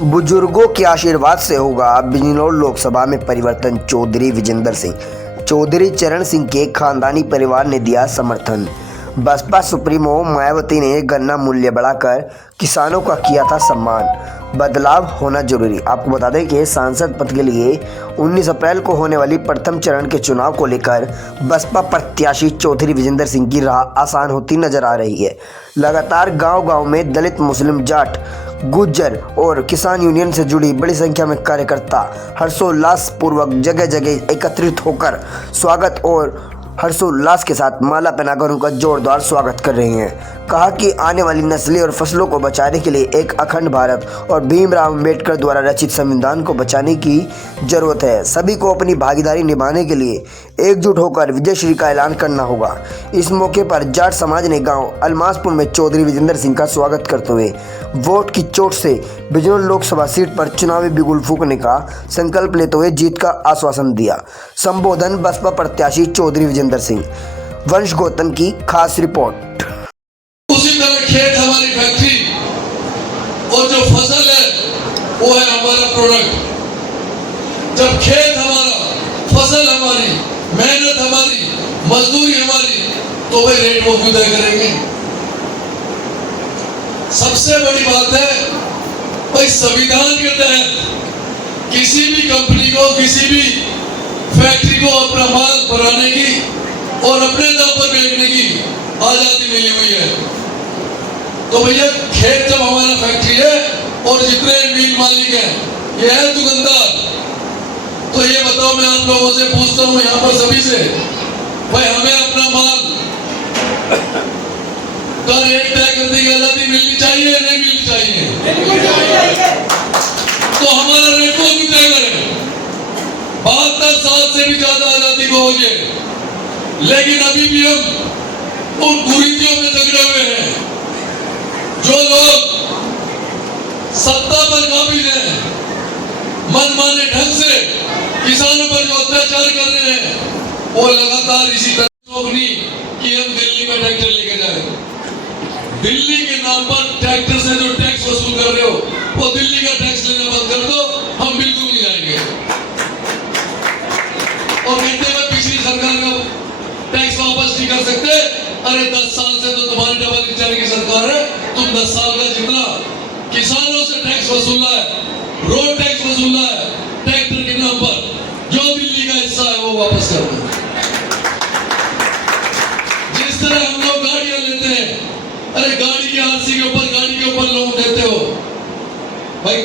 बुजुर्गों के आशीर्वाद से होगा बिजनौर लोकसभा में परिवर्तन। चौधरी विजेंद्र सिंह। चौधरी चरण सिंह के खानदानी परिवार ने दिया समर्थन। बसपा सुप्रीमो मायावती ने गन्ना मूल्य बढ़ाकर किसानों का किया था सम्मान। बदलाव होना जरूरी। आपको बता दें कि सांसद पद के लिए 19 अप्रैल को होने वाली प्रथम चरण के चुनाव को लेकर बसपा प्रत्याशी चौधरी विजेंद्र सिंह की राह आसान होती नजर आ रही है। लगातार गांव-गांव में दलित, मुस्लिम, जाट, गुज्जर और किसान यूनियन से जुड़ी बड़ी संख्या में कार्यकर्ता हर्षोल्लास पूर्वक जगह जगह एकत्रित होकर स्वागत और हर्षोल्लास के साथ माला पहनाकर उनका जोरदार स्वागत कर रहे हैं। कहा कि आने वाली नस्लें और फसलों को बचाने के लिए एक अखंड भारत और भीमराव अम्बेडकर द्वारा रचित संविधान को बचाने की जरूरत है। सभी को अपनी भागीदारी निभाने के लिए एकजुट होकर विजयश्री का ऐलान करना होगा। इस मौके पर जाट समाज ने गांव अलमासपुर में चौधरी विजेंद्र सिंह का स्वागत करते हुए वोट की चोट से बिजनौर लोकसभा सीट पर चुनावी बिगुल फूंकने का संकल्प लेते हुए जीत का आश्वासन दिया। संबोधन बसपा प्रत्याशी चौधरी विजेंद्र सिंह। वंश गौतम की खास रिपोर्ट। उसी तरह खेत हमारी फैक्ट्री और जो फसल है वो है हमारा प्रोडक्ट। जब खेत हमारा, फसल हमारी, मेहनत हमारी, मजदूरी हमारी, तो वही रेट वो खुद तय करेंगे। सबसे बड़ी बात है भाई, संविधान के तहत किसी भी कंपनी को, किसी भी फैक्ट्री को अपना माल बनाने की और अपने दाम पर बेचने की आजादी मिली हुई है। तो भैया खेत जब हमारा फैक्ट्री है और जितने मिल मालिक हैं ये है दुकानदार, तो ये बताओ, मैं आप लोगों से पूछता हूँ यहाँ पर सभी से, भाई हमें अपना माल का रेट तय करने की आजादी मिलनी चाहिए या नहीं मिलनी चाहिए? तो हमारा रेट को भी तय करें। 72 साल से भी ज्यादा आजादी को हो गए, लेकिन अभी भी हम उन कुरीतियों में जकड़े हुए हैं। जो लोग सत्ता पर काबिज हैं, मनमाने ढंग से किसानों पर जो अत्याचार कर रहे हैं, वो लगातार इसी तरह कि हम दिल्ली में ट्रैक्टर लेके जाए। दिल्ली के नाम पर ट्रैक्टर से जो टैक्स वसूल कर रहे हो, वो दिल्ली का टैक्स लेना बंद कर दो, हम बिल्कुल नहीं जाएंगे। और कहते हैं पिछली सरकार का टैक्स वापस नहीं कर सकते। अरे 10 साल से तो तुम्हारी डबल इंजन की सरकार है, तुम 10 साल का जितना किसानों से टैक्स वसूला है, रोड टैक्स वसूला है, ट्रैक्टर के नाम पर जो दिल्ली का हिस्सा है वो वापस कर दो। जिस तरह हम लोग गाड़ियां लेते हैं, अरे गाड़ी के आरसी के ऊपर, गाड़ी के ऊपर लोन देते हो, भाई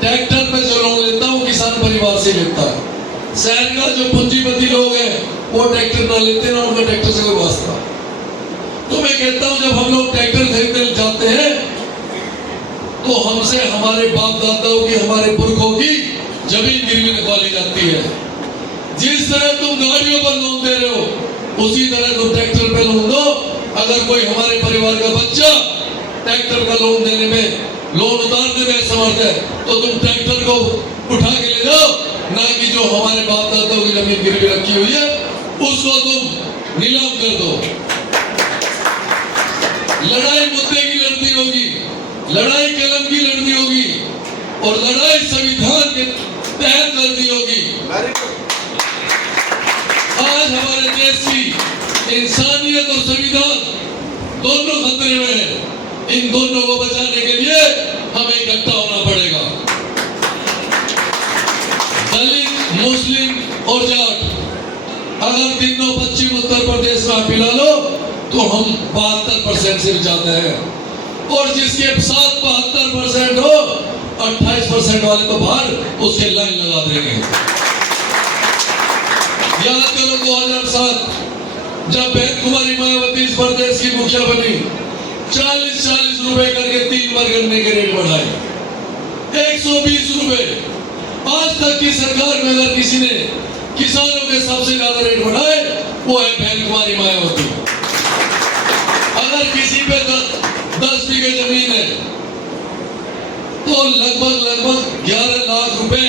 ट्रैक्टर पे जो लोन लेता है वो किसान परिवार से लेता है। शहर का जो पूंजीपति लोग हैं वो ट्रैक्टर ना लेते ना, उनका ट्रैक्टर से कोई वास्ता। तो मैं कहता हूं, जब हम लोग ट्रैक्टर खरीदने जाते हैं तो हमसे हमारे बाप दादाओं की, हमारे पुरखों की जमीन गिरवी निकाली जाती है। जिस तरह तुम गाड़ियों पर लोन दे रहे हो, उसी तरह तुम ट्रैक्टर पे लोन दो। अगर कोई हमारे परिवार का बच्चा ट्रैक्टर का लोन देने में, लोन उतारने में असमर्थ है, तो तुम ट्रैक्टर को उठा के ले जाओ, ना कि जो हमारे बाप दादाओं की जमीन गिरवी रखी हुई है उसको तुम नीलाम कर दो। लड़ाई मुद्दे की लड़नी होगी, लड़ाई कलम की लड़नी होगी और लड़ाई संविधान के तहत लड़नी होगी। आज हमारे देश की इंसानियत और संविधान दोनों खतरे में है। इन दोनों को बचाने के लिए हमें इकट्ठा होना पड़ेगा। दलित, मुस्लिम और जाट अगर तीनों पश्चिम उत्तर प्रदेश में मिला लो तो हम 72% से ज्यादा है, और जिसके साथ 72% हो, 28% वाले तो बाहर उसके लाइन लगा देंगे। याद करो 2007 जब बहन कुमारी मायावती इस प्रदेश की मुखिया बनी, 40-40 रुपए करके 3 बार गन्ने के रेट बढ़ाए, 120 रुपए। आज तक की सरकार में अगर किसी ने किसानों के सबसे ज्यादा रेट बढ़ाए वो है बहन कुमारी मायावती। अगर किसी पे 10 बीघे जमीन है तो लगभग 11 लाख रुपए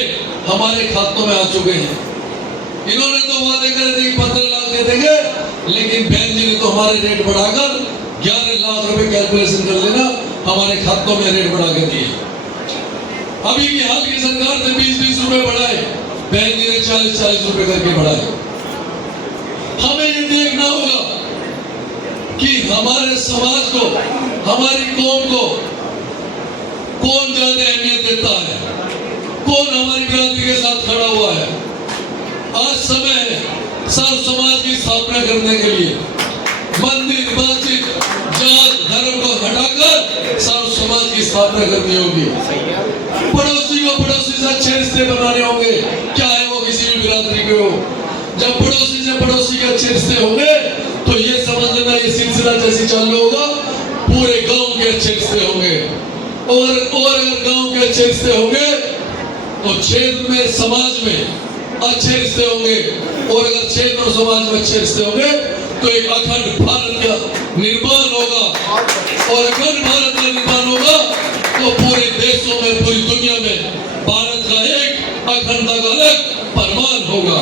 हमारे खातों में आ चुके हैं। इन्होंने तो वादे करे थे कि 15 लाख दे देंगे, लेकिन बहन जी ने तो हमारे रेट बढ़ाकर 11 लाख रुपए कैलकुलेशन कर लेना, हमारे खातों में रेट बढ़ा के दिए। अभी की हाल की सरकार ने 20-20 रुपए बढ़ाए, बहन जी ने 40-40 रुपए करके बढ़ाए। हमें ये देखना होगा कि हमारे समाज को, हमारी कौम को कौन ज्यादा अहमियत देता है, कौन हमारी बिरादरी के साथ खड़ा हुआ है। आज समय है सर्व समाज की स्थापना करने के लिए। मंदिर, मस्जिद, जात, धर्म को हटाकर सर्व समाज की स्थापना करनी होगी। पड़ोसी को पड़ोसी से अच्छे रिश्ते बनाने होंगे, चाहे वो किसी भी बिरादरी के हो। जब पड़ोसी से पड़ोसी के अच्छे रिश्ते होंगे तो ये समझ लेना ये सिलसिला जैसे चालू होगा, पूरे गांव के अच्छे रिश्ते होंगे। और अगर गांव के अच्छे रिश्ते होंगे तो क्षेत्र में, समाज में अच्छे रिश्ते होंगे। और अगर क्षेत्र और समाज में अच्छे रिश्ते होंगे तो एक अखंड भारत का निर्माण होगा। और अखंड भारत का निर्माण होगा तो पूरे देशों में, पूरी दुनिया में भारत का एक अखंडता का अलग प्रमाण होगा।